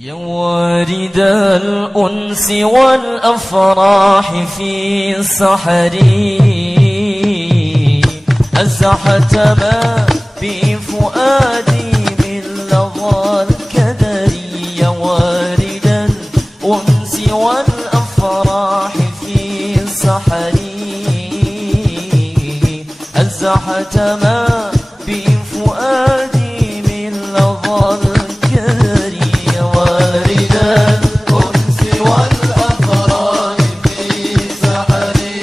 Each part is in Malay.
يا وارد الأنس والأفراح في سحري، أزحت ما بفؤادي من لظى الكدر. يا وارد الأنس والأفراح في سحري، أزحت ما بفؤادي من لظى الكدر. يا وارد الأنس والأفراح في سحري،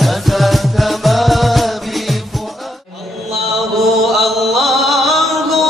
أزحت ما بفؤادي. الله الله الله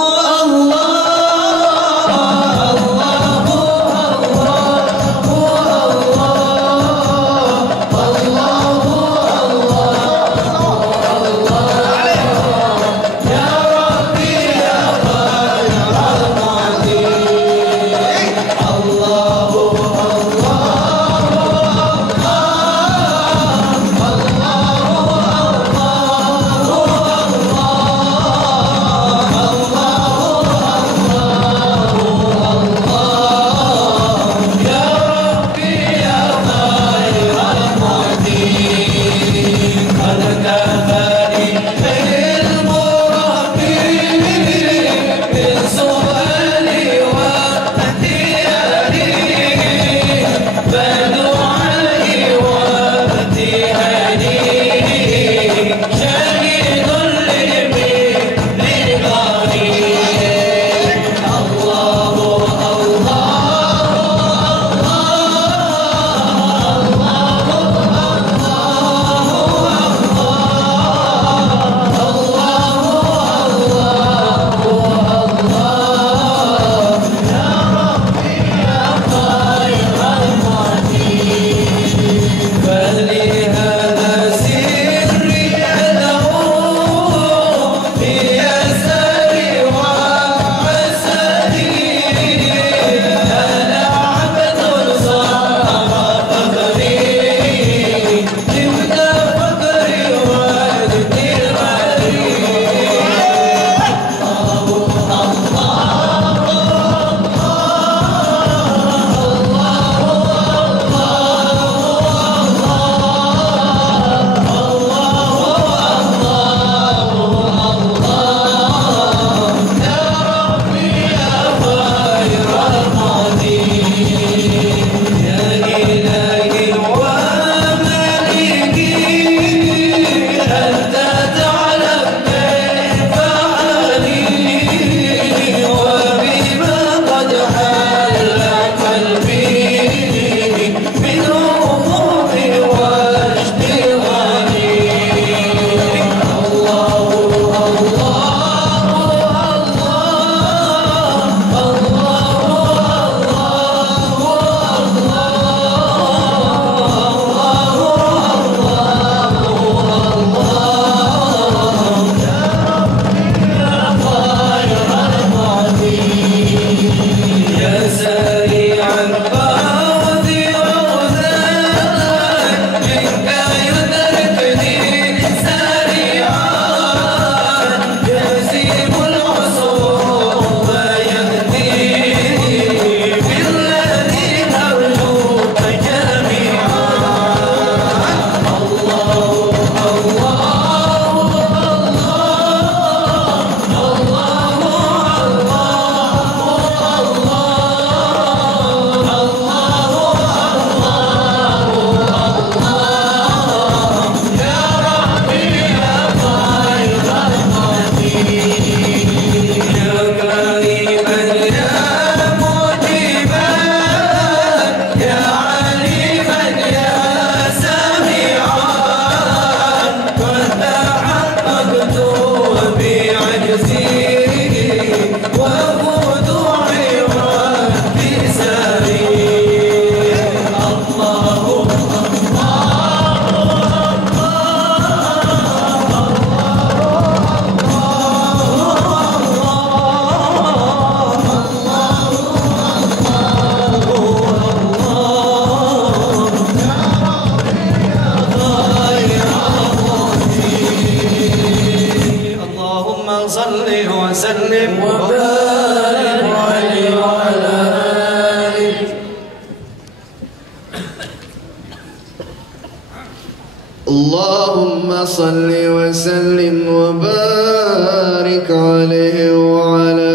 صل وسلم وبارك عليه وعلى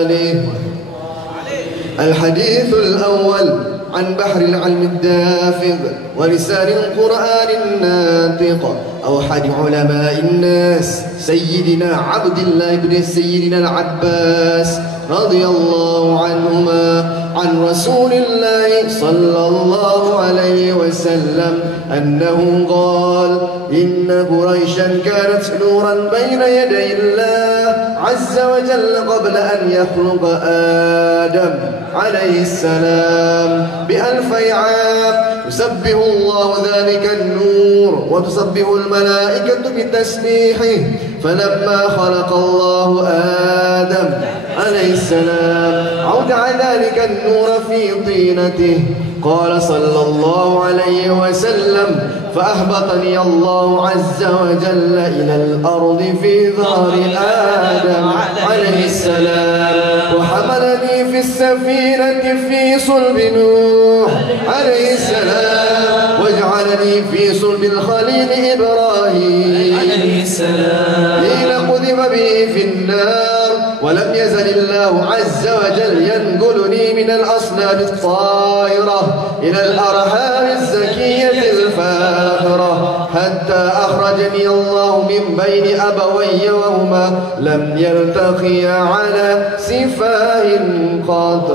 آله. الحديث الأول عن بحر العلم الدافق ولسان القرآن الناطق أوحد علماء الناس سيدنا عبد الله بن سيدنا العباس رضي الله عنهما عن رسول الله صلى الله عليه وسلم أنه قال: إن قريشا كانت نورا بين يدي الله عز وجل قبل أن يخلق آدم عليه السلام ب1000 عام، يسبح الله ذلك النور وتسبح الملائكة بتسبيحه. فلما خلق الله آدم عليه السلام أودع ذلك النور في طينته. قال صلى الله عليه وسلم: فأهبطني الله عز وجل إلى الأرض في ظهر آدم عليه السلام، وحملني في السفينة في صلب نوح عليه السلام، وجعلني في صلب الخليل إبراهيم عليه السلام، حين قذف به في النار. ولم يزل الله عز وجل ينقلني من الأصنام الطائرة إلى الأرحام الزكية الفاخرة حتى أخرجني الله من بين أبوي وهما لم يلتقيا على سفاه قط.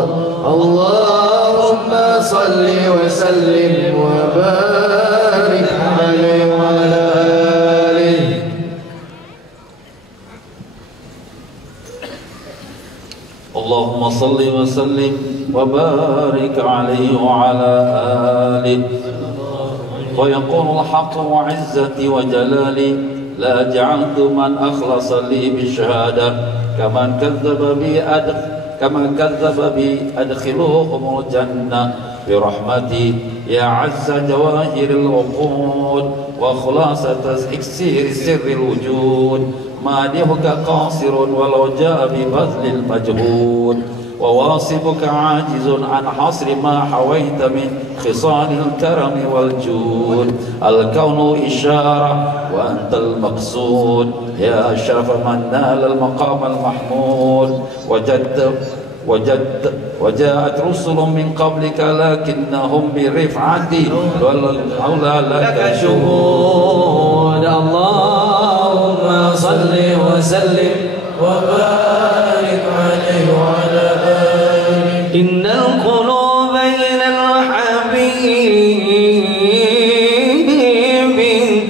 اللهم صل وسلم وبارك عليه وعلى آله. اللهم صل وسلم وبارك عليه وعلى آله. ويقول الحق وعزتي وجلالي: لا جعلت من أخلص لي بالشهادة كمن كذب بي أدخلوهم الجنة برحمتي يا عز جواهر العقول وخلاصة إكسير سر الوجود. مادحك قاصر ولو جاء ببذل المجهود، وواصفك عاجز عن حصر ما حويت من خصال الكرم والجود. الكون إشارة وأنت المقصود يا أشرف من نال المقام المحمود. وجاءت رسل من قبلك لكنهم برفعتي والأولى لك شهود. اللهم صل وسلم وبارك عليه وعلى آله. إن القلوب إلى الحبيب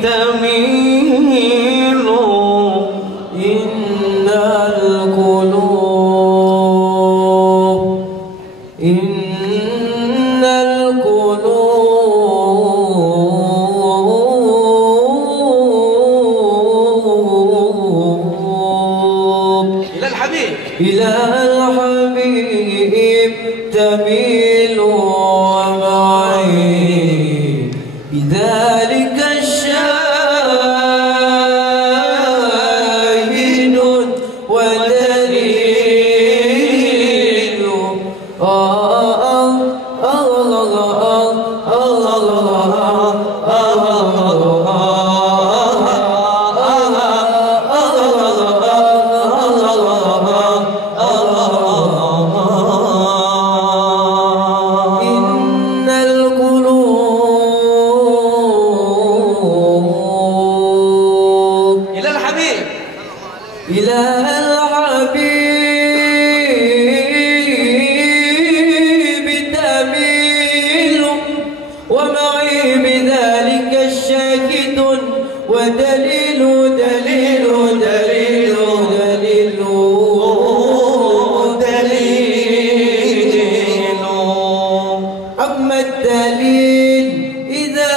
تميل. إن القلوب إلى الحبيب تميل، ومعي بذلك الشاهد ودليل. إلى الحبيب تميل، ومعي بذلك الشاهد ودليل دليل دليل دليل دليل. أما الدليل إذا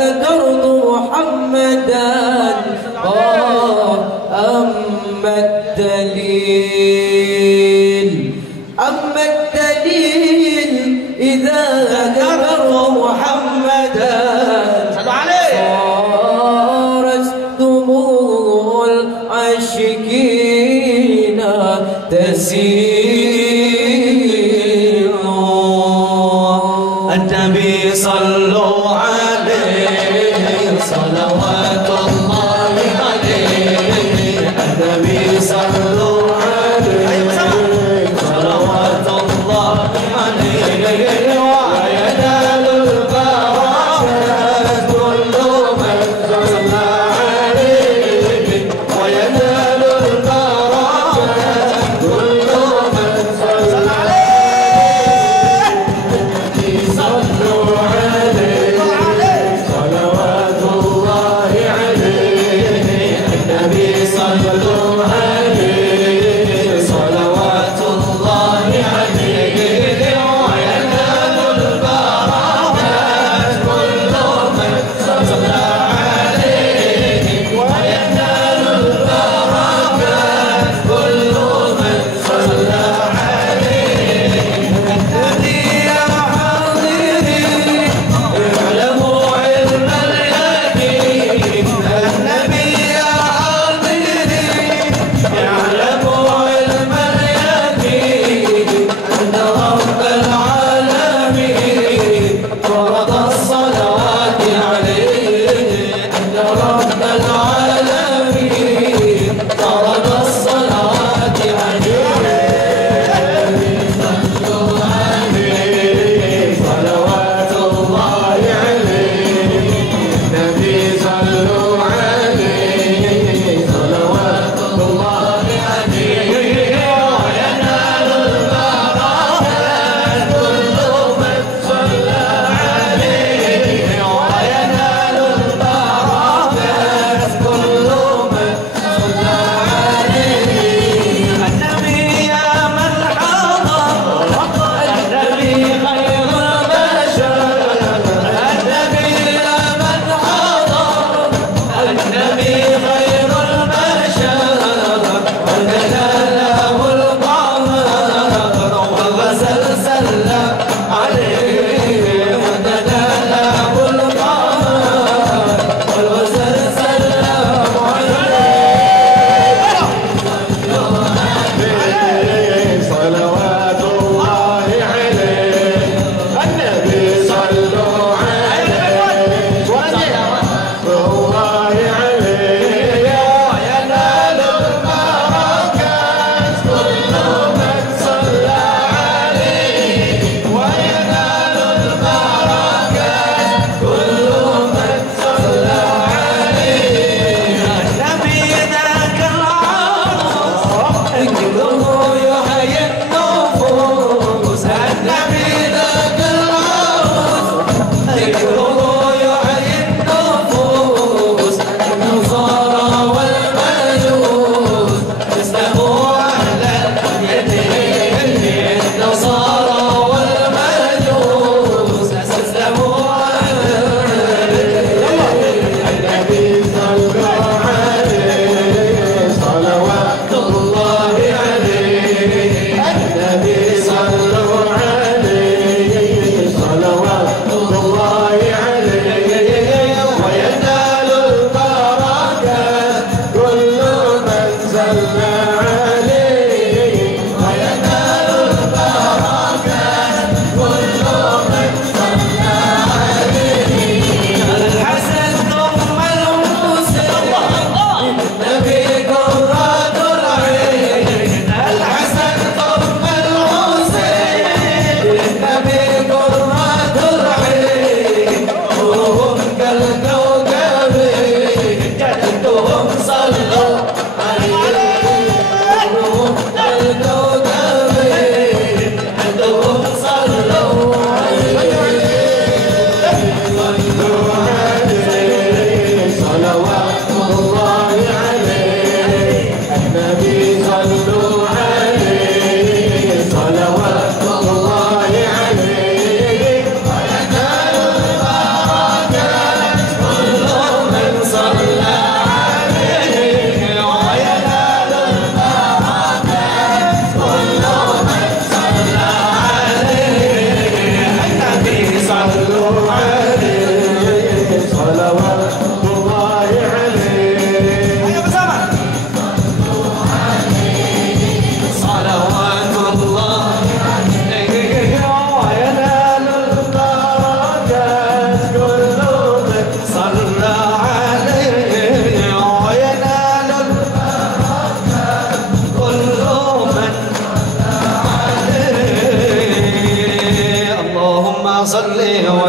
ذكرت محمدا، أما الدليل إذا ذكر محمدا، صارت دموع العاشقين تسيل. النبي صلوا عليه صلوات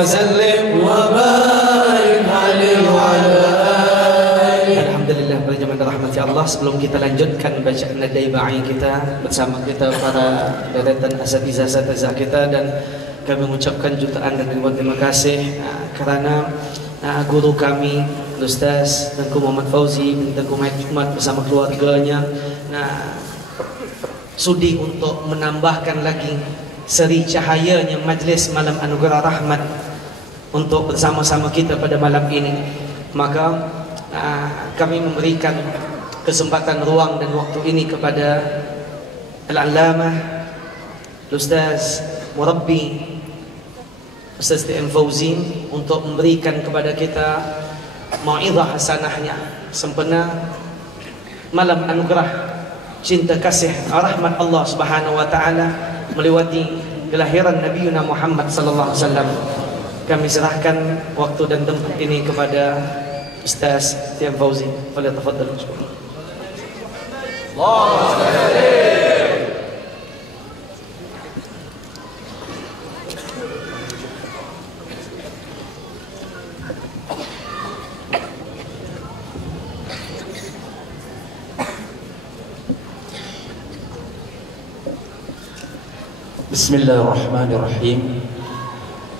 وسلم وبارك عليه وعلى آله. Alhamdulillah, para jemaah dirahmati Allah, sebelum kita lanjutkan bacaan nadai ba'i kita bersama kita para deretan asatizah kita, dan kami mengucapkan jutaan dan ribuan terima kasih kerana guru kami Ustaz Tengku Muhammad Fauzi bin Tengku Muhammad bersama keluarganya sudi untuk menambahkan lagi seri cahayanya majlis malam anugerah rahmat untuk bersama-sama kita pada malam ini. Maka kami memberikan kesempatan ruang dan waktu ini kepada Al-Allamah Ustaz Murabbi Ustaz TM Fauzi untuk memberikan kepada kita mau'izah hasanahnya sempena malam anugerah cinta kasih rahmat Allah Subhanahu wa taala melewati kelahiran Nabi Muhammad sallallahu alaihi wasallam. Kami serahkan waktu dan tempat ini kepada Ustaz TM Fauzi. Falyatafaddal mashkura. Allahu akbar. Bismillahirrahmanirrahim.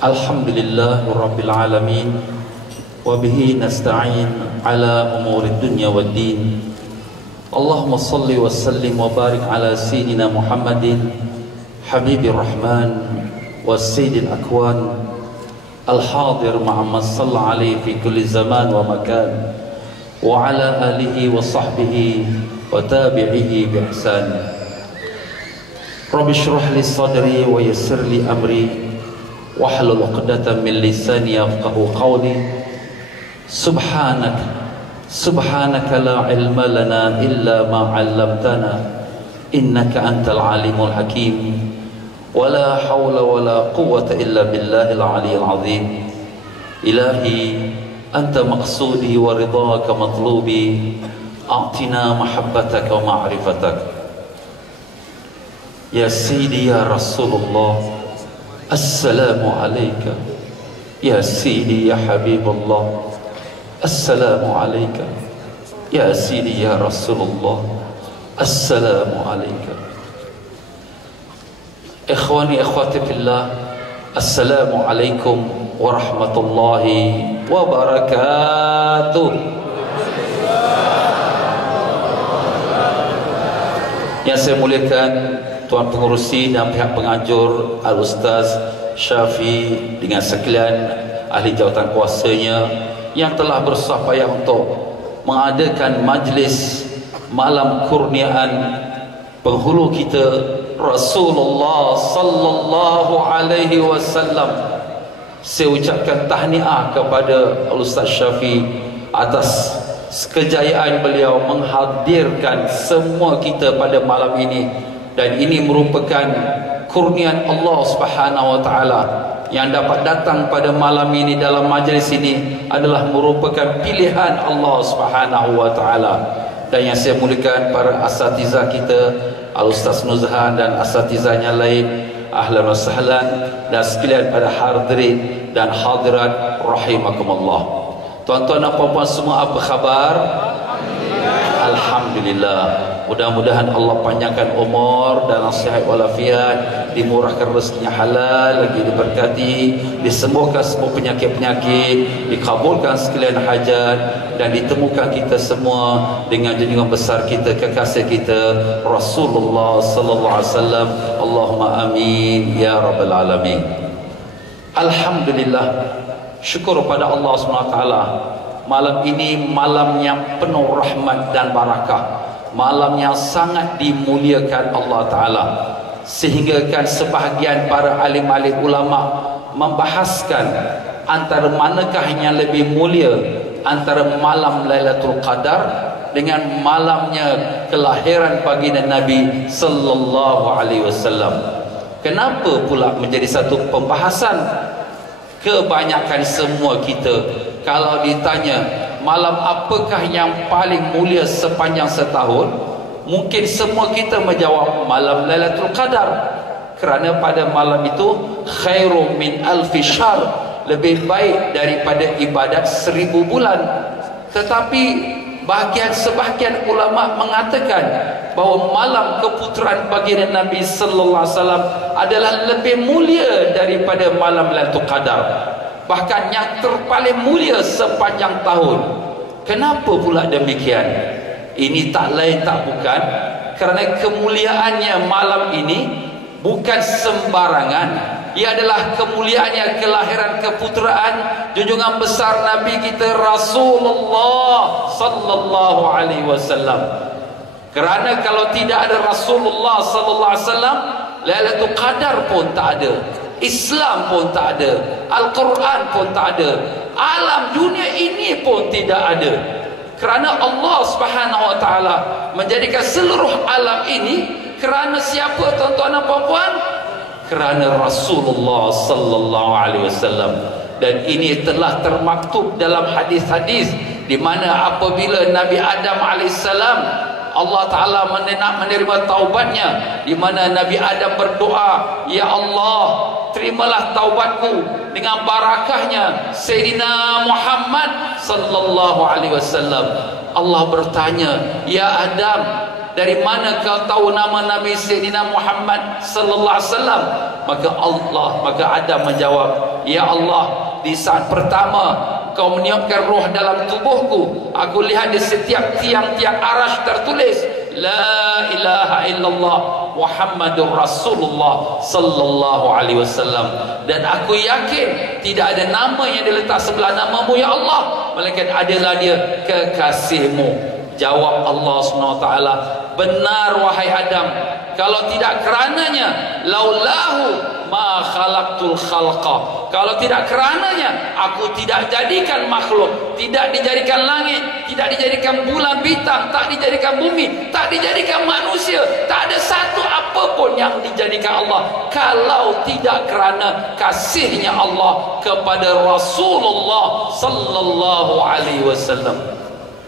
Alhamdulillahirabbil alamin wa bihi nasta'in ala umurid dunya waddin. Allahumma shalli wa sallim wa barik ala sayyidina Muhammadin habibir rahman wa sayyidil akwan al-hadir ma'amman shalla alaihi fi kulli zaman wa makan wa ala alihi wa sahbihi wa tabi'ihi bi ihsan. Rabbi shrah li sadri wa yassir li amri wahlul 'uqdatam min lisani yafqahu qawli. Subhanaka la ilma lana illa ma 'allamtana innaka antal alimul hakim. Wa la hawla wa la quwwata illa billahil 'aliyyil 'azim. Ilahi anta maqsudi wa ridhaka matlubi. A'tina mahabbataka wa ma'rifataka. Ya Sayyidi ya Rasulullah, Assalamu alayka. Ya Sayyidi ya Habibullah, Assalamu alayka. Ya Sayyidi ya Rasulullah, Assalamu alayka. Ikhwani akhwati fillah, Assalamu alaikum warahmatullahi wabarakatuh. Yang saya muliakan Tuan Pengurusi dan pihak penganjur Al-Ustaz Syafi dengan sekalian ahli jawatan kuasanya yang telah bersusah payah untuk mengadakan majlis malam kurniaan penghulu kita Rasulullah sallallahu alaihi wasallam. Saya ucapkan tahniah kepada Al-Ustaz Syafi atas kejayaan beliau menghadirkan semua kita pada malam ini. Dan ini merupakan kurnian Allah Subhanahu wa taala yang dapat datang pada malam ini dalam majlis ini adalah merupakan pilihan Allah Subhanahu wa taala. Dan yang saya muliakan para asatizah kita Al-Ustaz Nuzhan dan asatizahnya lain, ahlan wa sahlan, dan sekalian pada hadirin dan hadirat rahimakumullah. Tuan-tuan dan puan-puan semua, apa khabar? Alhamdulillah. Mudah-mudahan Allah panjangkan umur dan sihat walafiat, dimurahkan rezekinya halal, lagi diberkati, disembuhkan semua penyakit-penyakit, dikabulkan sekalian hajat, dan ditemukan kita semua dengan junjungan besar kita, kekasih kita Rasulullah sallallahu alaihi wasallam. Allahumma amin ya rabbal alamin. Alhamdulillah, syukur pada Allah SWT. Malam ini malam yang penuh rahmat dan barakah, malam yang sangat dimuliakan Allah Ta'ala, sehingga kan sebahagian para alim-alim ulama membahaskan antara manakah yang lebih mulia antara malam Lailatul Qadar dengan malamnya kelahiran baginda Nabi sallallahu alaihi wasallam. Kenapa pula menjadi satu pembahasan? Kebanyakan semua kita kalau ditanya malam apakah yang paling mulia sepanjang setahun, mungkin semua kita menjawab malam Lailatul Qadar, kerana pada malam itu khairum min alfi syahr, lebih baik daripada ibadat 1000 bulan. Tetapi sebahagian ulama mengatakan bahawa malam keputraan baginda Nabi sallallahu alaihi wasallam adalah lebih mulia daripada malam Lailatul Qadar, bahkan yang terpaling mulia sepanjang tahun. Kenapa pula demikian? Ini tak lain tak bukan kerana kemuliaannya malam ini bukan sembarangan. Ia adalah kemuliaannya kelahiran keputraan junjungan besar Nabi kita Rasulullah sallallahu alaihi wasallam. Kerana kalau tidak ada Rasulullah sallallahu alaihi wasallam, Lailatul Qadar pun tak ada, Islam pun tak ada, Al-Quran pun tak ada, alam dunia ini pun tidak ada. Kerana Allah Subhanahu wa taala menjadikan seluruh alam ini kerana siapa tuan-tuan dan puan-puan? Kerana Rasulullah sallallahu alaihi wasallam. Dan ini telah termaktub dalam hadis-hadis di mana apabila Nabi Adam alaihissalam Allah Taala menerima taubatnya, di mana Nabi Adam berdoa, ya Allah, terimalah taubatku dengan barakahnya Sayyidina Muhammad sallallahu alaihi wasallam. Allah bertanya, ya Adam, dari mana kau tahu nama Nabi Sayyidina Muhammad sallallahu alaihi wasallam? Maka Adam menjawab, ya Allah, di saat pertama kau meniupkan roh dalam tubuhku, aku lihat di setiap tiang-tiang arash tertulis la ilaha illallah Muhammadur Rasulullah sallallahu alaihi wasallam, dan aku yakin tidak ada nama yang diletak sebelah namamu ya Allah, melainkan adalah dia kekasihmu. Jawab Allah SWT, benar wahai Adam, kalau tidak kerananya, laulahu ma khalaqtul khalqa, kalau tidak kerananya aku tidak jadikan makhluk, tidak dijadikan langit, tidak dijadikan bulan bintang, tak dijadikan bumi, tak dijadikan manusia, tak ada satu apapun yang dijadikan Allah kalau tidak kerana kasihnya Allah kepada Rasulullah sallallahu alaihi wasallam.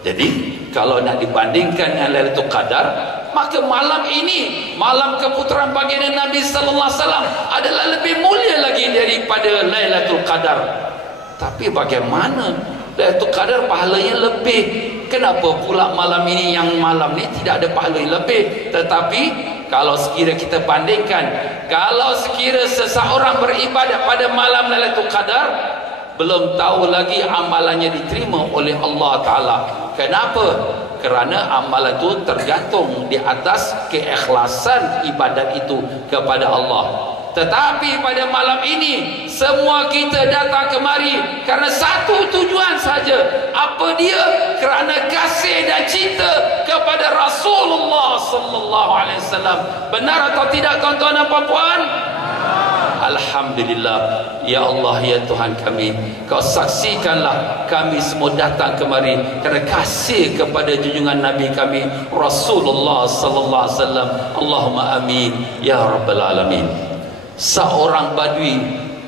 Jadi kalau nak dibandingkan dengan Lailatul Qadar, maka malam ini, malam keputraan baginda Nabi sallallahu alaihi wasallam adalah lebih mulia lagi daripada Lailatul Qadar. Tapi bagaimana Lailatul Qadar pahalanya lebih? Kenapa pula malam ini, yang malam ni tidak ada pahala yang lebih? Tetapi kalau sekira kita bandingkan, kalau sekira seseorang beribadat pada malam Lailatul Qadar, belum tahu lagi amalannya diterima oleh Allah Ta'ala. Kenapa? Kerana amalan itu tergantung di atas keikhlasan ibadat itu kepada Allah. Tetapi pada malam ini semua kita datang kemari kerana satu tujuan saja. Apa dia? Kerana kasih dan cinta kepada Rasulullah sallallahu alaihi wasallam. Benar atau tidak tuan-tuan dan puan-puan? Alhamdulillah. Ya Allah, ya Tuhan kami, Kau saksikanlah kami semua datang kemari kerana kasih kepada junjungan Nabi kami Rasulullah sallallahu alaihi wasallam. Allahumma amin ya rabbal alamin. Seorang badui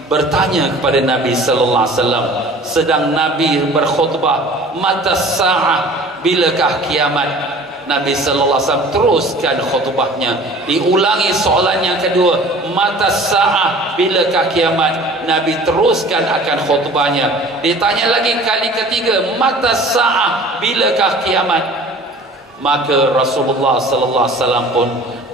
bertanya kepada Nabi sallallahu alaihi wasallam sedang Nabi berkhutbah, mata sa'ah, bilakah kiamat? Nabi sallallahu alaihi wasallam teruskan khutbahnya, diulangi soalan yang kedua, mata sa'ah, bilakah kiamat? Nabi teruskan akan khutbahnya, ditanya lagi kali ketiga, mata sa'ah, bilakah kiamat? Maka Rasulullah sallallahu alaihi wasallam pun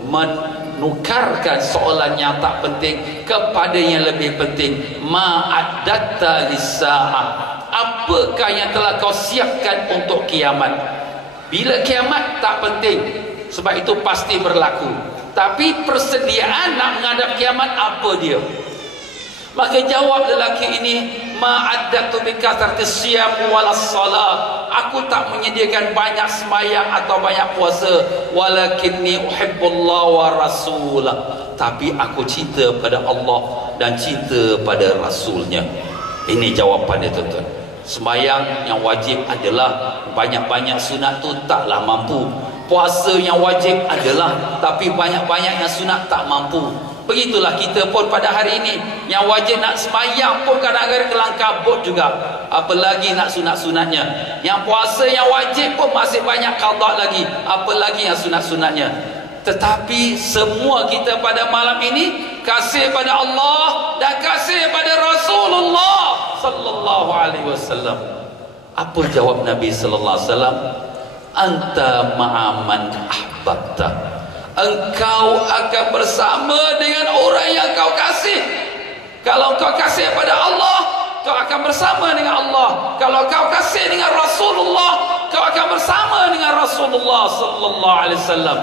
menukarkan soalan yang tak penting kepada yang lebih penting, ma'adatta lis-sa'ah, apakah yang telah kau siapkan untuk kiamat? Bila kiamat tak penting, sebab itu pasti berlaku, tapi persediaan nak menghadap kiamat apa dia? Maka jawab lelaki ini, ma'addatu bikathrati siyam walas salat, aku tak menyediakan banyak sembahyang atau banyak puasa, walakinni uhibbullah wa rasulah, tapi aku cinta pada Allah dan cinta pada Rasulnya. Ini jawapannya tuan-tuan. Sembahyang yang wajib adalah, banyak-banyak sunat tu taklah mampu. Puasa yang wajib adalah, tapi banyak-banyak yang sunat tak mampu. Begitulah kita pun pada hari ini, yang wajib nak sembahyang pun kadang-kadang kelang kabut juga, apalagi nak sunat-sunatnya. Yang puasa yang wajib pun masih banyak qada lagi, apalagi yang sunat-sunatnya. Tetapi semua kita pada malam ini kasih pada Allah dan kasih pada Rasulullah sallallahu alaihi wasallam. Apa jawab Nabi sallallahu alaihi wasallam? Anta ma'aman ahbabta. Engkau akan bersama dengan orang yang kau kasih. Kalau kau kasih pada Allah, kau akan bersama dengan Allah. Kalau kau kasih dengan Rasulullah, kau akan bersama dengan Rasulullah sallallahu alaihi wasallam.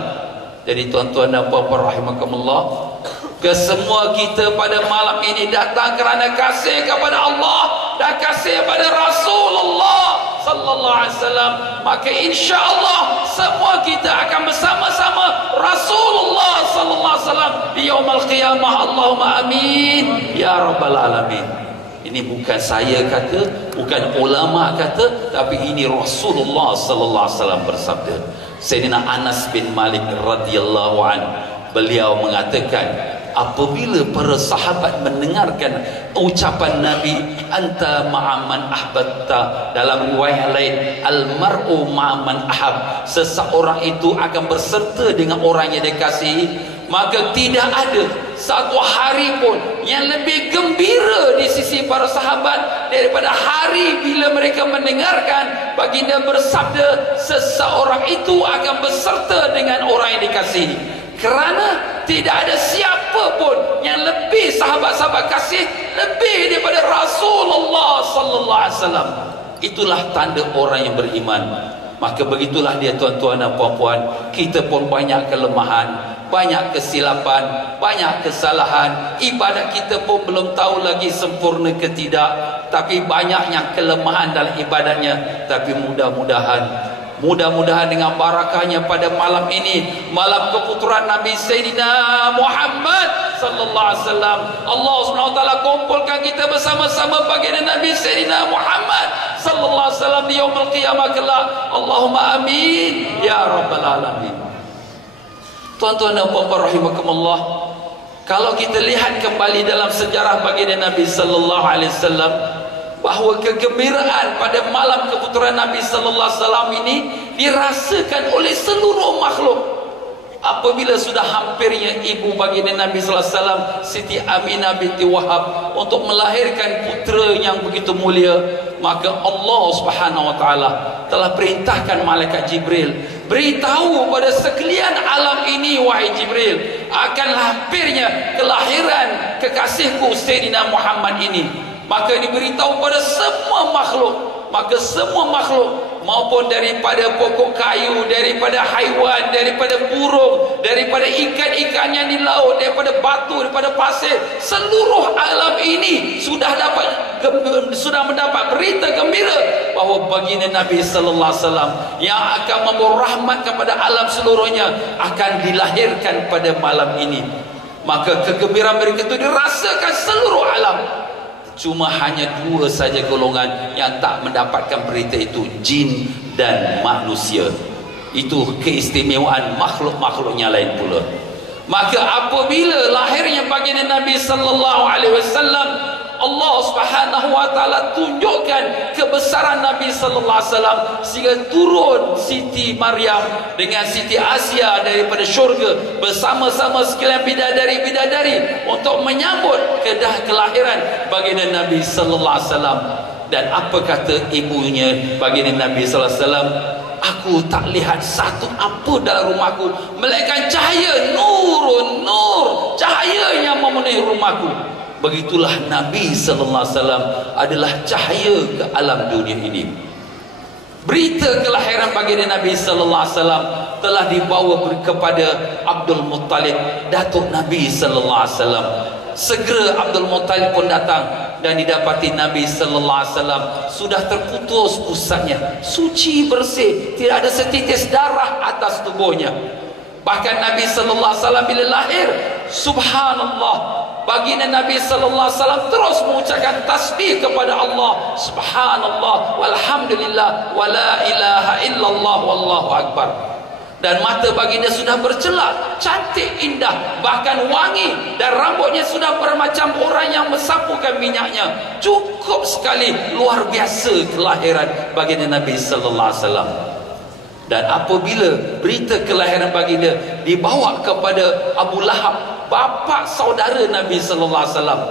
Jadi tuan-tuan dan puan-puan rahimakumullah, kesemua kita pada malam ini datang kerana kasih kepada Allah dan kasih kepada Rasulullah sallallahu alaihi wasallam. Maka insya-Allah semua kita akan bersama-sama Rasulullah sallallahu alaihi wasallam di yaumul qiyamah. Allahumma amin ya rabbal alamin. Ini bukan saya kata, bukan ulama kata, tapi ini Rasulullah sallallahu alaihi wasallam bersabda. Sayyidina Anas bin Malik radhiyallahu an, beliau mengatakan, apabila para sahabat mendengarkan ucapan Nabi anta ma'aman ahbatta, dalam riwayat lain almar'u ma'aman ahab, seseorang itu akan berserta dengan orang yang dia kasihi, maka tidak ada satu hari pun yang lebih gembira di sisi para sahabat daripada hari bila mereka mendengarkan baginda bersabda seseorang itu akan berserta dengan orang yang dikasihi. Kerana tidak ada siapa pun yang lebih sahabat-sahabat kasih lebih daripada Rasulullah sallallahu alaihi wasallam. Itulah tanda orang yang beriman. Maka begitulah dia tuan-tuan dan puan-puan, kita pun banyak kelemahan, banyak kesilapan, banyak kesalahan. Ibadat kita pun belum tahu lagi sempurna ke tidak, tapi banyak yang kelemahan dalam ibadatnya. Tapi mudah-mudahan dengan barakahnya pada malam ini, malam keputuran Nabi Sayyidina Muhammad sallallahu alaihi wasallam, Allah Subhanahu wa taala kumpulkan kita bersama-sama baginda Nabi Sayyidina Muhammad sallallahu alaihi wasallam di yaumul qiyamah kelak. Allahumma amin ya rabbal alamin. Tuan-tuan dan puan-puan rahimakumullah, kalau kita lihat kembali dalam sejarah baginda Nabi sallallahu alaihi wasallam, bahawa kegembiraan pada malam keputuran Nabi sallallahu alaihi wasallam ini dirasakan oleh seluruh makhluk. Apabila sudah hampirnya ibu baginda Nabi sallallahu alaihi wasallam, Siti Aminah binti Wahab, untuk melahirkan putera yang begitu mulia, maka Allah Subhanahu wa taala telah perintahkan malaikat Jibril, beritahu pada sekalian alam ini wahai Jibril, akan hampirnya kelahiran kekasihku Sayyidina Muhammad ini. Maka diberitahu pada semua makhluk. Maka semua makhluk, maupun daripada pokok kayu, daripada haiwan, daripada burung, daripada ikan-ikan yang di laut, daripada batu, daripada pasir, seluruh alam ini sudah mendapat berita gembira bahawa baginda Nabi sallallahu alaihi wasallam yang akan membawa rahmat kepada alam seluruhnya akan dilahirkan pada malam ini. Maka kegembiraan mereka itu dirasakan seluruh alam. Cuma hanya dua saja golongan yang tak mendapatkan berita itu, jin dan manusia. Itu keistimewaan makhluk-makhluknya lain pula. Maka apabila lahirnya baginda Nabi sallallahu alaihi wasallam, Allah Subhanahu wa taala tunjukkan kebesaran Nabi sallallahu alaihi wasallam sehingga turun Siti Maryam dengan Siti Asia daripada syurga bersama-sama sekalian bidadari-bidadari untuk menyambut kedah kelahiran baginda Nabi sallallahu alaihi wasallam. Dan apa kata ibunya baginda Nabi sallallahu alaihi wasallam? Aku tak lihat satu apa dalam rumahku melainkan cahaya nurun nur, cahaya yang memenuhi rumahku. Begitulah Nabi sallallahu alaihi wasallam adalah cahaya ke alam dunia ini. Berita kelahiran baginda Nabi sallallahu alaihi wasallam telah dibawa kepada Abdul Muttalib, datuk Nabi sallallahu alaihi wasallam. Segera Abdul Muttalib pun datang dan didapati Nabi sallallahu alaihi wasallam sudah terputus pusatnya, suci bersih, tidak ada setitis darah atas tubuhnya. Bahkan Nabi sallallahu alaihi wasallam bila lahir, subhanallah, baginda Nabi sallallahu alaihi wasallam terus mengucapkan tasbih kepada Allah, subhanallah walhamdulillah wala ilaha illallah wallahu akbar. Dan mata baginda sudah bercelak, cantik, indah, bahkan wangi, dan rambutnya sudah bermacam orang yang mensapukan minyaknya. Cukup sekali, luar biasa kelahiran baginda Nabi sallallahu alaihi wasallam. Dan apabila berita kelahiran baginda dibawa kepada Abu Lahab, bapa saudara Nabi sallallahu alaihi wasallam,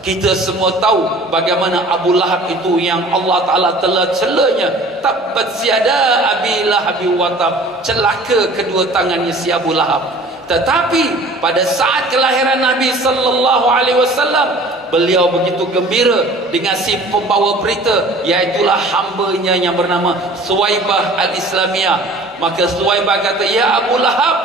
Kita semua tahu bagaimana Abu Lahab itu yang Allah Ta'ala telah celanya. Tabbat siada Abi Lahab wa tab. Celaka kedua tangannya si Abu Lahab. Tetapi pada saat kelahiran Nabi sallallahu alaihi wasallam, beliau begitu gembira dengan si pembawa berita, iaitulah hambanya yang bernama Suwaibah Al-Islamiyah. Maka Suwaibah kata, "Ya Abu Lahab,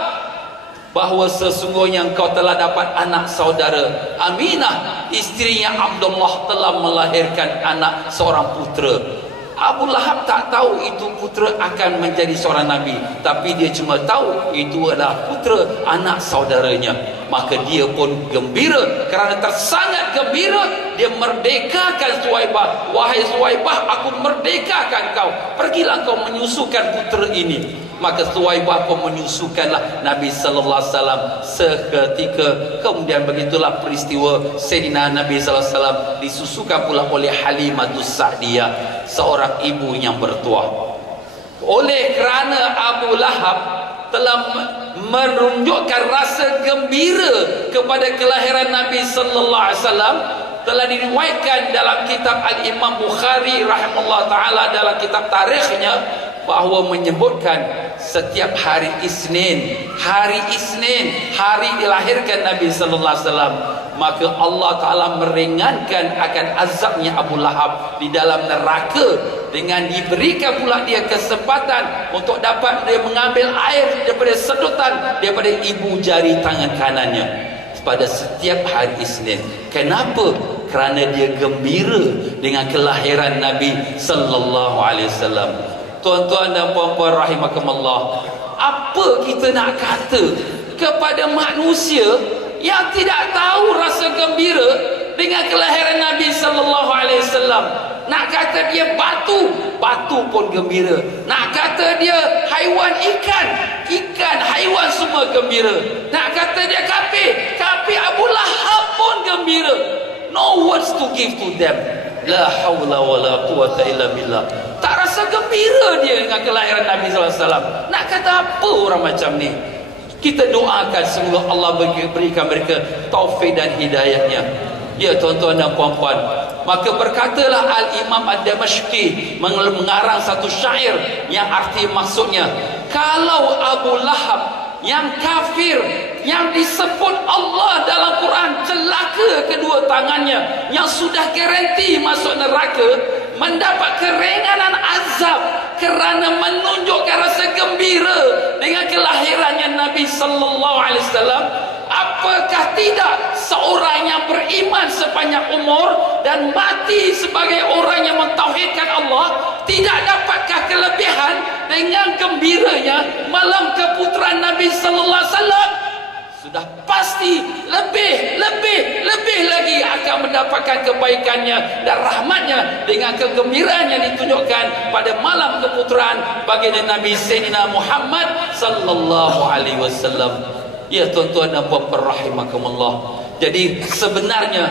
bahawa sesungguhnya engkau telah dapat anak saudara. Aminah, isterinya Abdullah, telah melahirkan anak seorang putera." Abu Lahab tak tahu itu putera akan menjadi seorang Nabi, tapi dia cuma tahu itu adalah putera anak saudaranya. Maka dia pun gembira. Kerana tersangat gembira, dia merdekakan Suwaibah. "Wahai Suwaibah, aku merdekakan kau. Pergilah kau menyusukan putera ini." Maka Suwaibah pun menyusukanlah Nabi sallallahu alaihi wasallam. Seketika kemudian begitulah peristiwa Sayyidina Nabi sallallahu alaihi wasallam disusukan pula oleh Halimatus Sa'diyah, seorang ibu yang bertuah. Oleh kerana Abu Lahab telah menunjukkan rasa gembira kepada kelahiran Nabi sallallahu alaihi wasallam, telah diriwayatkan dalam kitab Al-Imam Bukhari rahimahullah ta'ala dalam kitab tarikhnya, bahawa menyebutkan setiap hari Isnin, hari dilahirkan Nabi sallallahu alaihi wasallam, maka Allah Ta'ala meringankan akan azabnya Abu Lahab di dalam neraka dengan diberikan pula dia kesempatan untuk dapat dia mengambil air daripada sedutan daripada ibu jari tangan kanannya pada setiap hari Isnin. Kenapa? Kerana dia gembira dengan kelahiran Nabi sallallahu alaihi wasallam. Tuan-tuan dan puan-puan rahimakumullah, apa kita nak kata kepada manusia yang tidak tahu rasa gembira dengan kelahiran Nabi sallallahu alaihi wasallam? Nak kata dia batu pun gembira. Nak kata dia haiwan, ikan, haiwan semua gembira. Nak kata dia kafir, Abu Lahab pun gembira. No words to give to them. La haula wala quwata illa billah. Tak rasa gembira dia dengan kelahiran Nabi sallallahu alaihi wasallam. Nak kata apa orang macam ni? Kita doakan semoga Allah berikan mereka taufik dan hidayahnya. Ya tuan-tuan dan puan-puan, maka berkatalah Al-Imam Ad-Damashqi mengarang satu syair yang arti maksudnya, kalau Abu Lahab yang kafir, yang disebut Allah dalam Quran celaka kedua tangannya, yang sudah garanti masuk neraka, mendapat keringanan azab kerana menunjukkan rasa gembira dengan kelahirannya Nabi sallallahu alaihi wasallam, apakah tidak seorang yang beriman sepanjang umur dan mati sebagai orang yang mentauhidkan Allah tidak dapatkah kelebihan dengan gembiranya malam keputran Nabi sallallahu alaihi wasallam? Sudah pasti lebih lagi akan mendapatkan kebaikannya dan rahmatnya dengan kegembiraan yang ditunjukkan pada malam keputran baginda Nabi Sayyidina Muhammad sallallahu alaihi wasallam. Ya tuan-tuan dan puan-puan rahimakumullah, jadi sebenarnya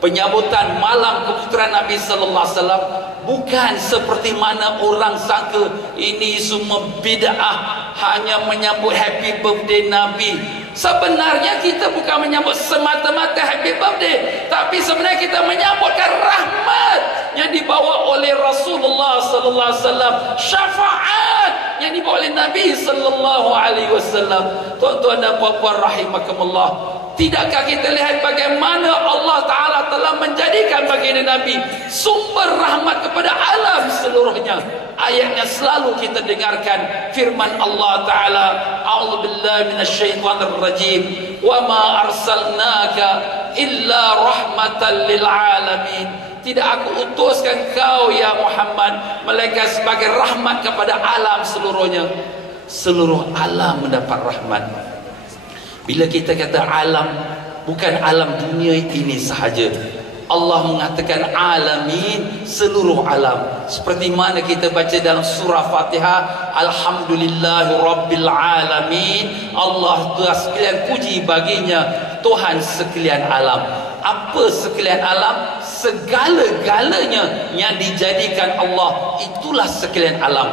penyambutan malam keputran Nabi sallallahu alaihi wasallam bukan seperti mana orang sangka ini semua bid'ah, hanya menyambut happy birthday Nabi. Sebenarnya kita bukan menyambut semata-mata happy birthday, tapi sebenarnya kita menyambutkan rahmat yang dibawa oleh Rasulullah sallallahu alaihi wasallam, syafaat yang dibawa oleh Nabi sallallahu alaihi wasallam. Tuan-tuan dan puan-puan rahimakumullah, tidakkah kita lihat bagaimana Allah Ta'ala telah menjadikan baginda Nabi sumber rahmat kepada alam seluruhnya? Ayatnya selalu kita dengarkan firman Allah Ta'ala, a'udzubillahi minasyaitonir rajim, wa ma arsalnaka illa rahmatan lil alamin. Tidak aku utuskan kau ya Muhammad melainkan sebagai rahmat kepada alam seluruhnya. Seluruh alam mendapat rahmat. Bila kita kata alam, bukan alam dunia ini sahaja. Allah mengatakan alamin, seluruh alam. Seperti mana kita baca dalam surah Fatihah, alhamdulillahi rabbil alamin, Allah Tuhan sekalian puji baginya, Tuhan sekalian alam. Apa sekalian alam? Segala-galanya yang dijadikan Allah, itulah sekalian alam.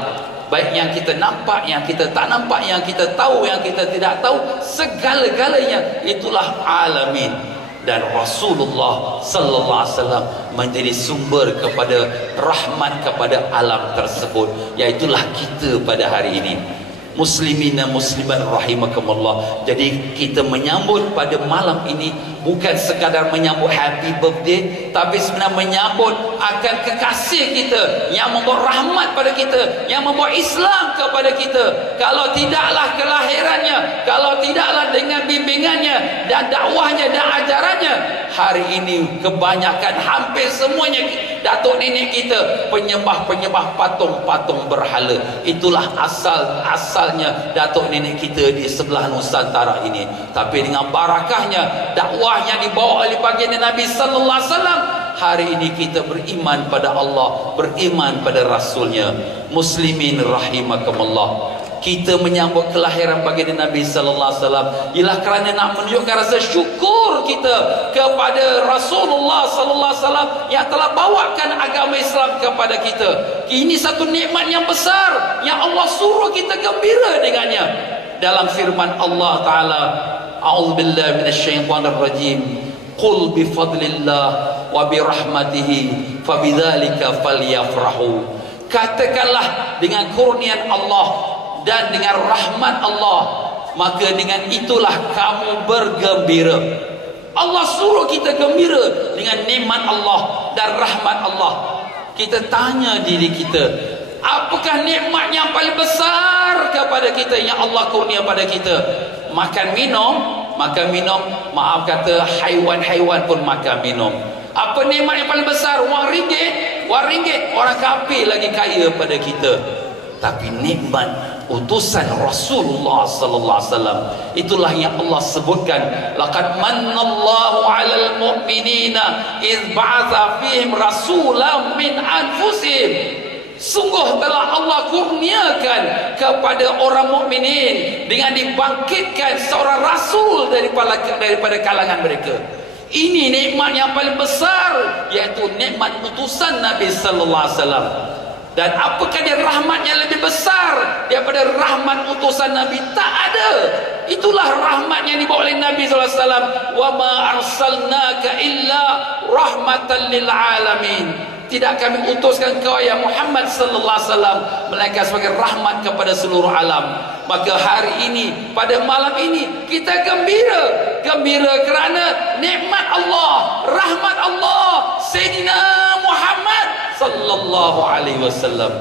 Baik yang kita nampak, yang kita tak nampak, yang kita tahu, yang kita tidak tahu, segala-galanya itulah alamin. dan Rasulullah sallallahu alaihi wasallam menjadi sumber kepada rahmat kepada alam tersebut, iaitulah kita pada hari ini. Muslimin dan muslimat rahimakumullah. Jadi kita menyambut pada malam ini bukan sekadar menyambut happy birthday, tapi sebenarnya menyambut akan kekasih kita yang membawa rahmat pada kita, yang membawa Islam kepada kita. Kalau tidaklah kelahirannya, kalau tidaklah dengan bimbingannya dan dakwahnya dan ajarannya, hari ini kebanyakan hampir semuanya datuk nenek kita penyembah-penyembah patung-patung berhala. Itulah asalnya datuk nenek kita di sebelah Nusantara ini. Tapi dengan barakahnya dakwah yang dibawa oleh baginda Nabi sallallahu alaihi wasallam, hari ini kita beriman pada Allah, beriman pada Rasulnya. Muslimin rahimakumullah. Kita menyambut kelahiran baginda Nabi sallallahu alaihi wasallam ialah kerana nak menunjukkan rasa syukur kita kepada Rasulullah sallallahu alaihi wasallam yang telah bawakan agama Islam kepada kita. Ini satu nikmat yang besar yang Allah suruh kita gembira dengannya. Dalam firman Allah Taala, a'udzubillahi minasyaitonir rajim, qul bi fadlillah wa bi rahmatihi fabidzalika falyafrahu. Katakanlah dengan kurnian Allah dan dengan rahmat Allah, maka dengan itulah kamu bergembira. Allah suruh kita gembira dengan nikmat Allah dan rahmat Allah. Kita tanya diri kita, apakah nikmat yang paling besar kepada kita yang Allah kurnia pada kita? Makan minum, maaf kata haiwan-haiwan pun makan minum. Apa nikmat yang paling besar? Wang ringgit, orang kafir lagi kaya pada kita. Tapi nikmat utusan Rasulullah sallallahu alaihi wasallam, itulah yang Allah sebutkan, laqad manallahu 'alal mu'minina idz ba'atha fihim rasulan min anfusihim. Sungguh telah Allah kurniakan kepada orang mukminin dengan dibangkitkan seorang rasul daripada kalangan mereka. Ini nikmat yang paling besar, iaitu nikmat utusan Nabi sallallahu alaihi wasallam. Dan apakah dia rahmat yang lebih besar daripada rahmat utusan Nabi? Tak ada. Itulah rahmat yang dibawa oleh Nabi SAW. Wa ma arsalnaka illa rahmatan lil alamin. Tidak kami utuskan kau ya Muhammad sallallahu alaihi wasallam melainkan sebagai rahmat kepada seluruh alam. Maka hari ini, pada malam ini, kita gembira kerana nikmat Allah, rahmat Allah, Sayyidina Muhammad sallallahu alaihi wasallam.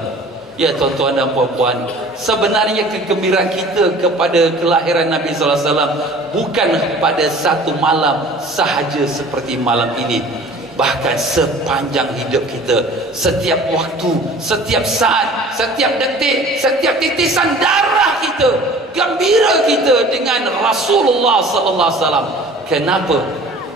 Ya tuan-tuan dan puan-puan, sebenarnya kegembiraan kita kepada kelahiran Nabi sallallahu alaihi wasallam bukan pada satu malam sahaja seperti malam ini. Bahkan sepanjang hidup kita, setiap waktu, setiap saat, setiap detik, setiap titisan darah kita, gembira kita dengan Rasulullah sallallahu alaihi wasallam. Kenapa?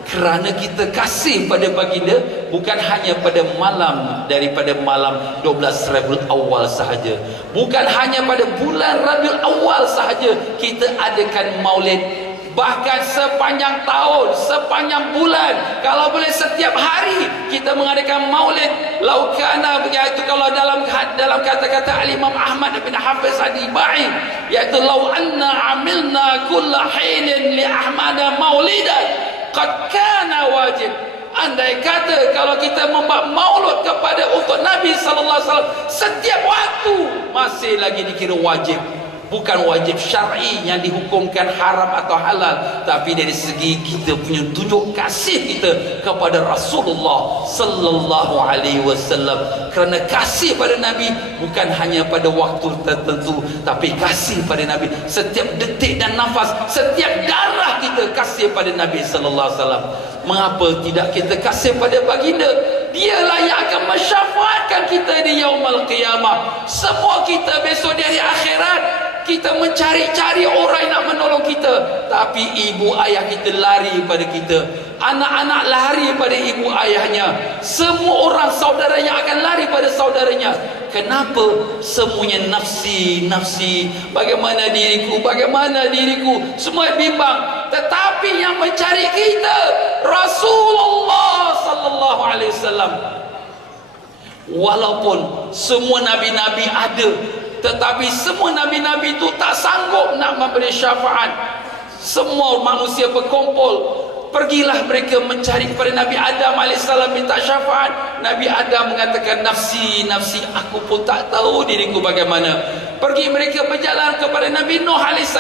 Kerana kita kasih pada baginda bukan hanya pada malam daripada malam 12 Rabiul Awal sahaja, bukan hanya pada bulan Rabiul Awal sahaja kita adakan maulid. Bahkan sepanjang tahun, sepanjang bulan, kalau boleh setiap hari kita mengadakan maulid. Laukana begitu, kalau dalam kata-kata Imam Ahmad bin Hafiz Ad-Dibai, iaitu lau anna amilna kulla hinin li Ahmada maulidan qad kana wajib. Andai kata kalau kita membuat maulud kepada untuk Nabi sallallahu alaihi wasallam setiap waktu, masih lagi dikira wajib. Bukan wajib syar'i yang dihukumkan haram atau halal, tapi dari segi kita punya tunjuk kasih kita kepada Rasulullah sallallahu alaihi wasallam. Kerana kasih pada Nabi bukan hanya pada waktu tertentu, tapi kasih pada Nabi setiap detik dan nafas, setiap darah kita kasih pada Nabi sallallahu alaihi wasallam. Mengapa tidak kita kasih pada baginda? Dialah yang akan mensyafaatkan kita di yaumul qiyamah. Semua kita besok di hari akhirat, kita mencari-cari orang yang nak menolong kita, tapi ibu ayah kita lari pada kita, anak-anak lari pada ibu ayahnya, semua orang saudara yang akan lari pada saudaranya. Kenapa? Semuanya nafsi, bagaimana diriku, semua bimbang. Tetapi yang mencari kita Rasulullah sallallahu alaihi wasallam. Walaupun semua nabi-nabi ada, tetapi semua nabi-nabi itu tak sanggup nak memberi syafaat. Semua manusia berkumpul, Pergilah mereka mencari kepada Nabi Adam AS minta syafaat. Nabi Adam mengatakan, nafsi, nafsi, aku pun tak tahu diriku bagaimana. Pergi mereka berjalan kepada Nabi Nuh AS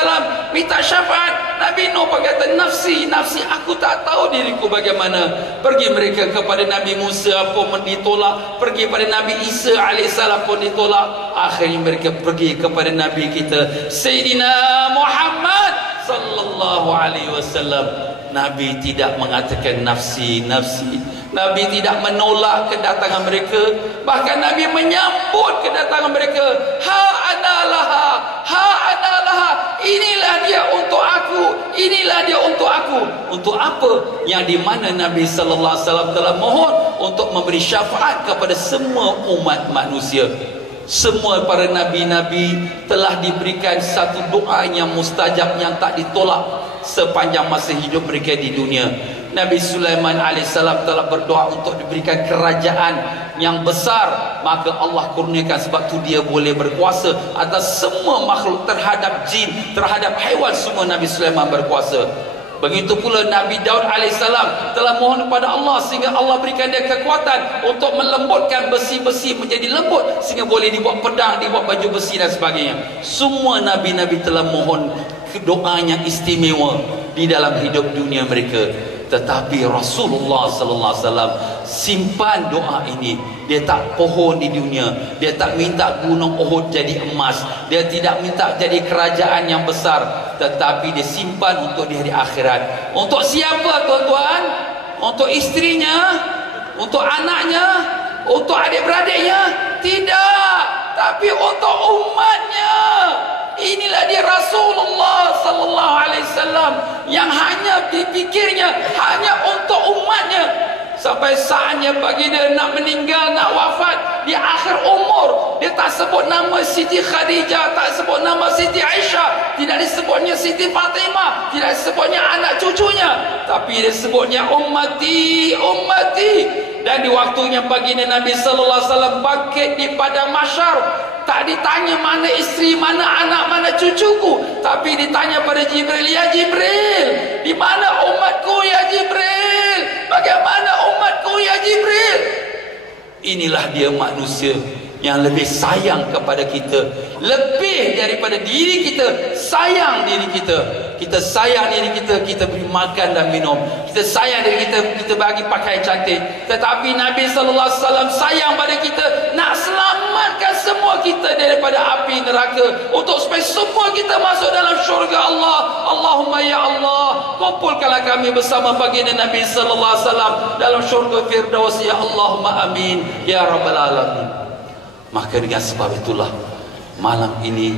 minta syafaat. Nabi Nuh berkata, nafsi, nafsi, aku tak tahu diriku bagaimana. Pergi mereka kepada Nabi Musa pun ditolak. Pergi kepada Nabi Isa AS pun ditolak. Akhirnya mereka pergi kepada Nabi kita Sayyidina Muhammad sallallahu alaihi wasallam. Nabi tidak mengatakan nafsi, nafsi. Nabi tidak menolak kedatangan mereka. Bahkan Nabi menyambut kedatangan mereka. Ha ana laha, ha ana laha. Inilah dia untuk aku, inilah dia untuk aku. Untuk apa? Yang di mana Nabi sallallahu alaihi wasallam telah mohon untuk memberi syafaat kepada semua umat manusia. Semua para nabi-nabi telah diberikan satu doa yang mustajab, yang tak ditolak sepanjang masa hidup mereka di dunia. Nabi Sulaiman AS telah berdoa untuk diberikan kerajaan yang besar, maka Allah kurniakan, sebab tu dia boleh berkuasa atas semua makhluk, terhadap jin, terhadap haiwan, semua Nabi Sulaiman berkuasa. Begitu pula Nabi Daud AS telah mohon kepada Allah sehingga Allah berikan dia kekuatan untuk melembutkan besi-besi menjadi lembut sehingga boleh dibuat pedang, dibuat baju besi dan sebagainya. Semua Nabi-Nabi telah mohon doa yang istimewa di dalam hidup dunia mereka. Tetapi Rasulullah sallallahu alaihi wasallam simpan doa ini. Dia tak pohon di dunia. Dia tak minta gunung Uhud jadi emas. Dia tidak minta jadi kerajaan yang besar. Tetapi dia simpan untuk di hari akhirat. Untuk siapa tuan-tuan? Untuk istrinya? Untuk anaknya? Untuk adik-beradiknya? Tidak. Tapi untuk umatnya. Inilah dia Rasulullah sallallahu alaihi wasallam yang hanya dipikirnya hanya untuk umatnya. Sampai saatnya baginda nak meninggal, nak wafat di akhir umur, dia tak sebut nama Siti Khadijah, tak sebut nama Siti Aisyah, tidak disebutnya Siti Fatimah, tidak disebutnya anak cucunya, tapi dia sebutnya ummati, ummati. Dan di waktunya baginda Nabi sallallahu alaihi wasallam bangkit di padang mahsyar, tak ditanya mana isteri, mana anak, mana cucuku, tapi ditanya pada Jibril, ya Jibril, di mana umatku ya Jibril? Bagaimana umatku ya Jibril? Inilah dia manusia yang lebih sayang kepada kita, lebih daripada diri kita, sayang diri kita. Kita sayang diri kita, kita beri makan dan minum. Kita sayang diri kita, kita bagi pakaian cantik. Tetapi Nabi sallallahu alaihi wasallam sayang pada kita, nak selamatkan semua kita daripada api neraka, untuk supaya semua kita masuk dalam syurga Allah. Allahumma ya Allah, kumpulkanlah kami bersama baginda Nabi sallallahu alaihi wasallam dalam syurga Firdaus, ya Allahumma amin ya rabbal alamin. Maka dengan sebab itulah malam ini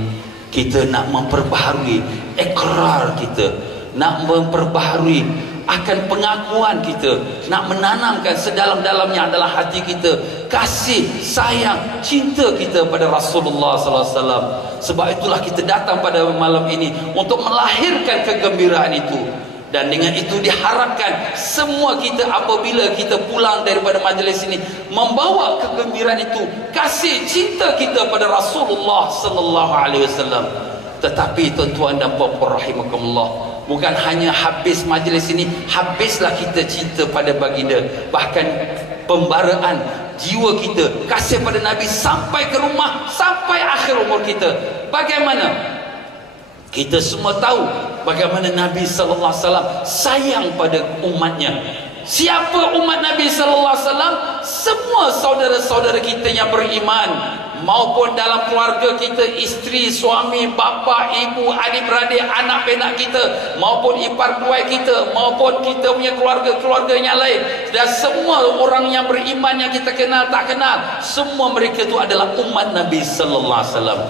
kita nak memperbaharui ikrar kita, nak memperbaharui akan pengakuan kita, nak menanamkan sedalam-dalamnya adalah hati kita kasih, sayang, cinta kita pada Rasulullah sallallahu alaihi wasallam. Sebab itulah kita datang pada malam ini untuk melahirkan kegembiraan itu. Dan dengan itu diharapkan semua kita apabila kita pulang daripada majlis ini membawa kegembiraan itu, kasih cinta kita pada Rasulullah sallallahu alaihi wasallam. Tetapi tuan-tuan dan puan-puan rahimakumullah, bukan hanya habis majlis ini, habislah kita cinta pada baginda, bahkan pembaraan jiwa kita kasih pada Nabi sampai ke rumah, sampai akhir umur kita. Bagaimana? Kita semua tahu bagaimana Nabi sallallahu alaihi wasallam sayang pada umatnya. Siapa umat Nabi sallallahu alaihi wasallam? Semua saudara-saudara kita yang beriman, maupun dalam keluarga kita, isteri, suami, bapa, ibu, adik-beradik, anak penak kita, maupun ipar kuai kita, maupun kita punya keluarga-keluarga yang lain, dan semua orang yang beriman yang kita kenal tak kenal, semua mereka itu adalah umat Nabi sallallahu alaihi wasallam.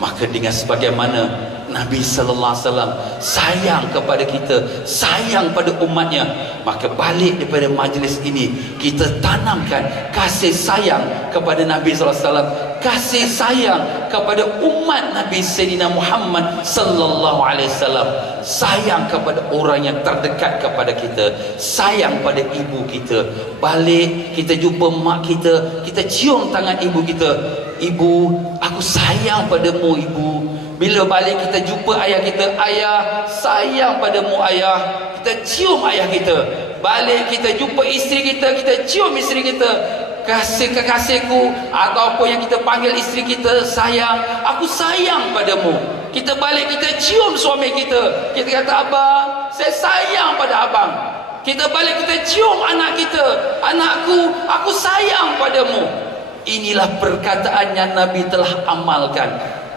Maka dengan sebagaimana Nabi sallallahu alaihi wasallam sayang kepada kita, sayang pada umatnya, maka balik daripada majlis ini kita tanamkan kasih sayang kepada Nabi sallallahu alaihi wasallam, kasih sayang kepada umat Nabi Sayyidina Muhammad sallallahu alaihi wasallam, sayang kepada orang yang terdekat kepada kita, sayang pada ibu kita. Balik kita jumpa mak kita, kita cium tangan ibu kita, ibu, aku sayang padamu ibu. Bila balik kita jumpa ayah kita, ayah, sayang padamu ayah. kita cium ayah kita. Balik kita jumpa isteri kita, kita cium isteri kita. Kasih kekasihku, atau apa yang kita panggil isteri kita, sayang, aku sayang padamu. Kita balik kita cium suami kita, kita kata, abang, saya sayang pada abang. Kita balik kita cium anak kita, anakku, aku sayang padamu. Inilah perkataan yang Nabi telah amalkan.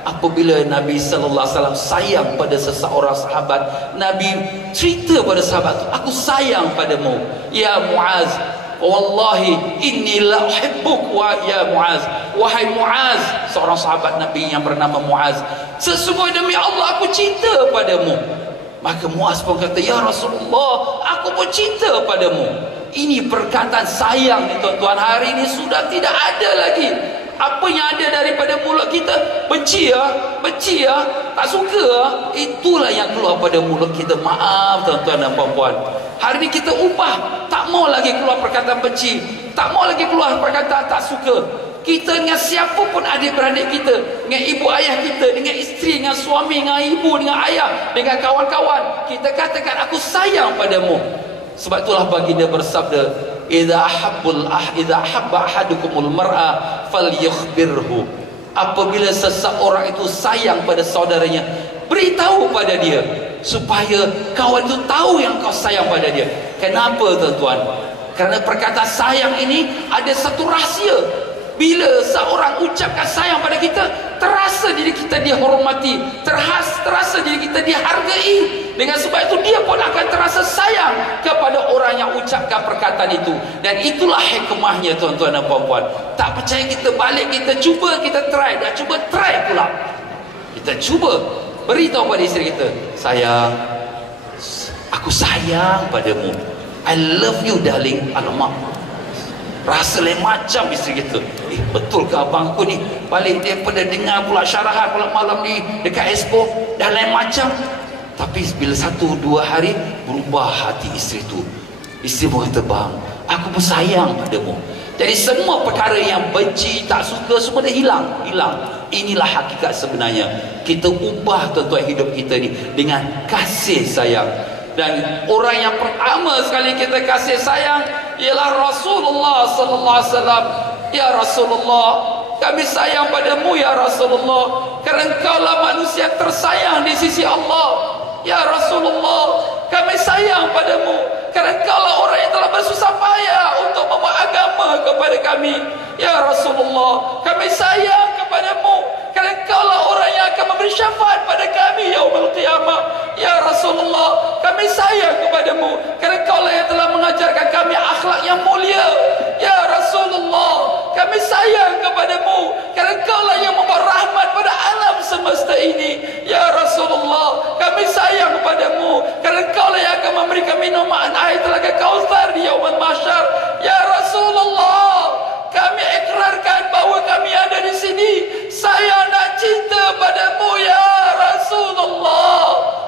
Apabila Nabi sallallahu alaihi wasallam sayang pada seseorang sahabat, Nabi cerita pada sahabat itu, aku sayang padamu ya Muaz, wallahi inni la uhibbuk wa ya Muaz, wahai Muaz, seorang sahabat Nabi yang bernama Muaz, sesungguhnya demi Allah aku cinta padamu. Maka Muaz pun kata, ya Rasulullah, aku pun cinta padamu. Ini perkataan sayang ni tuan-tuan, hari ini sudah tidak ada lagi. Apa yang ada daripada mulut kita, benci ya, tak suka, itulah yang keluar pada mulut kita. Maaf tuan-tuan dan puan-puan, hari ini kita ubah, tak mau lagi keluar perkataan benci, tak mau lagi keluar perkataan tak suka. Kita dengan siapa pun adik-beradik kita, dengan ibu ayah kita, dengan isteri, dengan suami, dengan ibu, dengan ayah, dengan kawan-kawan, kita katakan aku sayang padamu. Sebab itulah baginda bersabda, idza habba ahadukumul mar'a falyukhbirhu. Apabila seseorang itu sayang pada saudaranya, beritahu pada dia, supaya kawan itu tahu yang kau sayang pada dia. Kenapa tuan-tuan? Kerana perkataan sayang ini ada satu rahsia. Bila seorang ucapkan sayang pada kita, terasa diri kita dihormati, terasa diri kita dihargai. Dengan sebab itu dia pun akan terasa sayang kepada orang yang ucapkan perkataan itu. Dan itulah hikmahnya tuan-tuan dan puan-puan. Tak percaya kita balik, kita cuba, kita try. Dah cuba, try pula. Kita cuba beritahu pada isteri kita, sayang, aku sayang padamu, I love you darling. Alamak, rasa lain macam isteri kita. Betul ke abangku ni? Balik daripada dengar pula syarahan pula malam ni dekat Expo, dah lain macam. Tapi bila 1-2 hari berubah hati isteri tu. Isteri pun kata, bang, aku pun sayang padamu. Jadi semua perkara yang benci, tak suka, semua dah hilang. Inilah hakikat sebenarnya. Kita ubah tuan-tuan hidup kita ni dengan kasih sayang. Dan orang yang pertama sekali kita kasih sayang ialah Rasulullah sallallahu alaihi wasallam. Ya Rasulullah, kami sayang padamu ya Rasulullah, kerana engkaulah manusia tersayang di sisi Allah. Ya Rasulullah, kami sayang padamu kerana engkaulah orang yang telah bersusah payah untuk membawa agama kepada kami. Ya Rasulullah, kami sayang kepadamu kerana engkaulah orang yang akan memberi syafaat pada kami yaumul qiyamah. Ya Rasulullah, kami sayang kepadamu kerana engkaulah yang telah mengajarkan kami akhlak yang mulia. Ya Rasulullah, kami sayang kepadamu kerana engkaulah yang membawa rahmat pada alam semesta ini. Ya Rasulullah, kami sayang kepadamu kerana engkaulah yang akan memberi kami minuman air telaga Kautsar di yaumul mahsyar. Ya Rasulullah, kami ikrarkan bahawa kami ada di sini. Saya nak cinta padamu ya Rasulullah.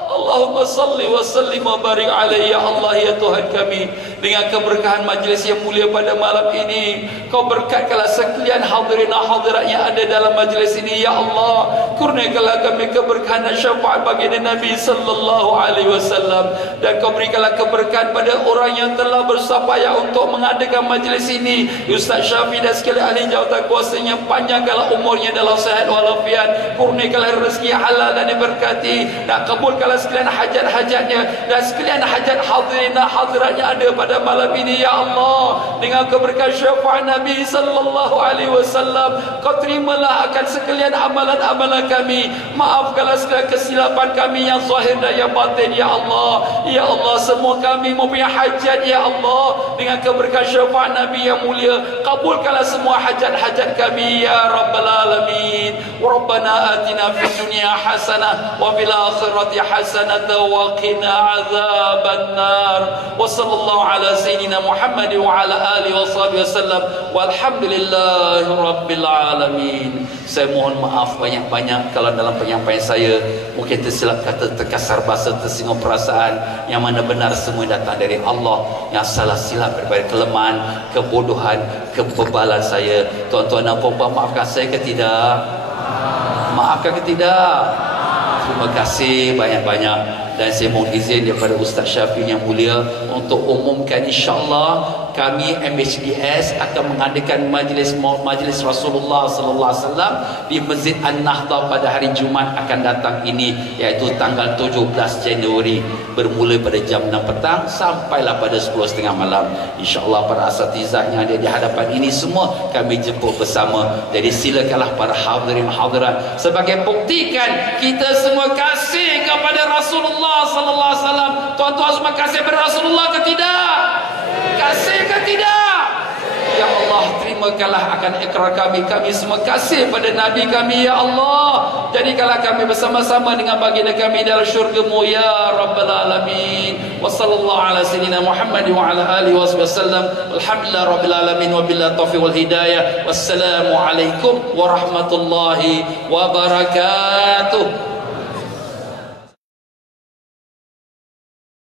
Allahumma salli wa sallim wa barik alaihi ya Allah ya Tuhan kami. Dengan keberkahan majlis yang mulia pada malam ini, Kau berkatkanlah sekalian hadirin hadirat yang ada dalam majlis ini ya Allah. Kurniakanlah kami keberkahan dan syafaat baginda Nabi sallallahu alaihi wasallam, dan Kau berikanlah keberkahan pada orang yang telah berusaha payah untuk mengadakan majlis ini, Ustaz Syafi dan sekalian ahli jawatan kuasanya. Panjangkanlah umurnya dalam sihat walafiat, kurniakanlah rezeki halal dan diberkati, dan kabulkanlah sekalian hajat-hajatnya dan sekalian hajat hadirin dan hadirat yang ada pada malam ini ya Allah. Dengan keberkahan syafaat Nabi sallallahu alaihi wasallam, Kau terimalah akan sekalian amalan-amalan kami. Maafkanlah segala kesilapan kami yang zahir dan yang batin ya Allah. Ya Allah, semua kami mempunyai hajat ya Allah. Dengan keberkahan syafaat Nabi yang mulia, kabulkanlah semua hajat-hajat kami ya Rabbal Alamin. Rabbana atina fid dunya hasanah wa fil akhirati hasanah wa qina azaban nar. Wa sallallahu ala sayyidina Muhammad wa ala alihi wa sahbihi wasallam. Walhamdulillahi rabbil alamin. Saya mohon maaf banyak-banyak kalau dalam penyampaian saya mungkin tersilap kata, terkasar bahasa, tersinggung perasaan. Yang mana benar semua datang dari Allah, yang salah silap daripada kelemahan, kebodohan, kebebalan saya. Tuan-tuan dan puan-puan, maafkan saya ke tidak? Maafkan ke tidak? Terima kasih banyak-banyak. Dan saya mohon izin daripada Ustaz Syafi yang mulia untuk umumkan, insya-Allah kami MHDS akan mengadakan majlis Rasulullah sallallahu alaihi wasallam di Masjid An-Nahdah pada hari Jumaat akan datang ini, iaitu tanggal 17 Januari, bermula pada jam 6 petang sampailah pada 10.30 malam. Insya-Allah para asatizah yang ada di hadapan ini semua kami jemput bersama. Jadi silakanlah para hadirin hadirat sebagai buktikan kita semua kasih kepada Rasulullah sallallahu alaihi wasallam. Tuan-tuan semua kasih kepada Rasulullah ke tidak? Kasih ke tidak? Ya Allah, terimakanlah akan ikrar kami. Kami semua kasih pada Nabi kami, ya Allah. Jadikanlah kami bersama-sama dengan baginda kami dalam syurga-Mu, ya Rabbal Alamin. Wa sallallahu ala sayyidina Muhammad wa ala alihi wasallam. Alhamdulillah Rabbil Alamin wa billahi taufiq wal hidayah. Wassalamu alaikum warahmatullahi wabarakatuh.